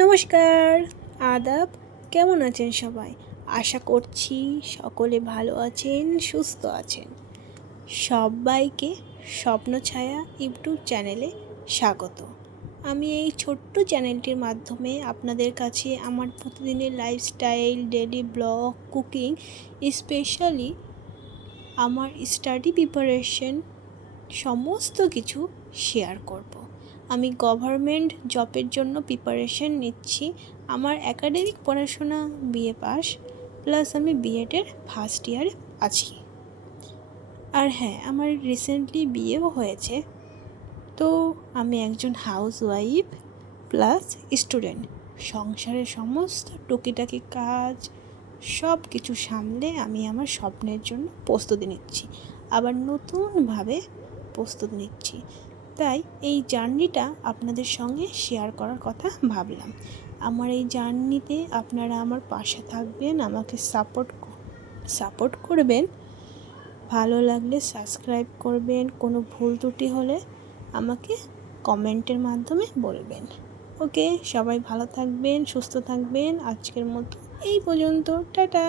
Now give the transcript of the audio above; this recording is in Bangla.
নমস্কার, আদাব। কেমন আছেন সবাই? আশা করছি সকলে ভালো আছেন, সুস্থ আছেন। সবাইকে স্বপ্নছায়া ইউটিউব চ্যানেলে স্বাগত। আমি এই ছোট্ট চ্যানেলটির মাধ্যমে আপনাদের কাছে আমার প্রতিদিনের lifestyle, daily blog, cooking, specially আমার স্টাডি প্রিপারেশন সমস্ত কিছু শেয়ার করব। আমি গভর্নমেন্ট জবের জন্য প্রিপারেশন নিচ্ছি। আমার একাডেমিক পড়াশোনা বিএ পাস, প্লাস আমি বিএডের ফার্স্ট ইয়ারে আছি। আর হ্যাঁ, আমার রিসেন্টলি বিয়েও হয়েছে। তো আমি একজন হাউসওয়াইফ প্লাস স্টুডেন্ট। সংসারের সমস্ত টুকিটাকি কাজ সব কিছু সামলে আমি আমার স্বপ্নের জন্য প্রস্তুতি নিচ্ছি, আবার নতুনভাবে প্রস্তুতি নিচ্ছি। তাই এই জার্নিটা আপনাদের সঙ্গে শেয়ার করার কথা ভাবলাম। আমার এই জার্নিতে আপনারা আমার পাশে থাকবেন, আমাকে সাপোর্ট করবেন। ভালো লাগলে সাবস্ক্রাইব করবেন, কোনো ভুল ত্রুটি হলে আমাকে কমেন্টের মাধ্যমে বলবেন। ওকে, সবাই ভালো থাকবেন, সুস্থ থাকবেন। আজকের মতো এই পর্যন্ত, টাটা।